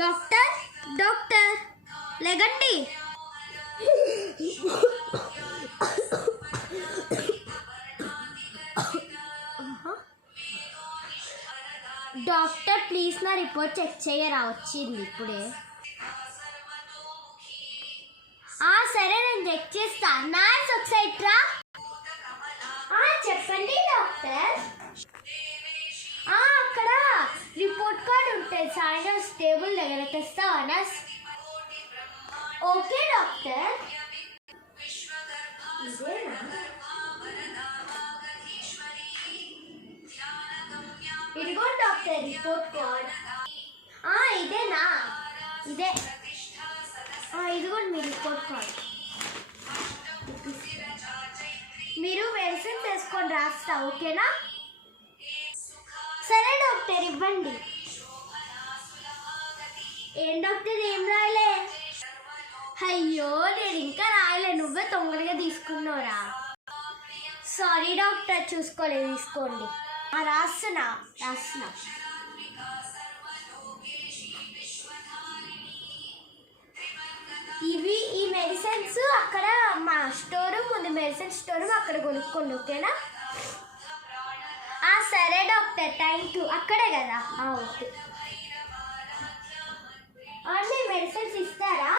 Doctor doctor లేగండి. Doctor please నా report check చేయరా, వచ్చింది ఇప్పుడే. సరే నేను చెక్ చేస్తా. నర్స్ ఒకసారి రా. చెప్పండి డాక్టర్. అక్కడ రిపోర్ట్ కార్డ్ ఉంటుంది సాయంత్రం టేబుల్ దగ్గర, తెస్తావా నర్స్? Okay doctor. ఇదిగో డాక్టర్ రిపోర్ట్ కార్డ్. ఇదేనా? ఇదే. ఇదిగోండి మీ రిపోర్ట్ కార్డ్. మీరు మెడిసిన్ తీసుకొని రాస్తా, ఓకేనా? సరే డాక్టర్ ఇవ్వండి. ఏం డాక్టర్ ఏం రాయలే? అయ్యో నేను ఇంకా రాయలే, నువ్వే తొందరగా తీసుకున్నావురా. సారీ డాక్టర్, చూసుకోలేదు, తీసుకోండి. రాస్తున్నా. ఈ మెడిసిన్స్ అక్కడ మా స్టోర్ ఉంది, మెడిసిన్ స్టోర్ అక్కడ కొనుక్కోండి, ఓకేనా? సరే డాక్టర్, థ్యాంక్ యూ. అక్కడే కదా? ఓకే. మెడిసిన్స్ ఇస్తారా?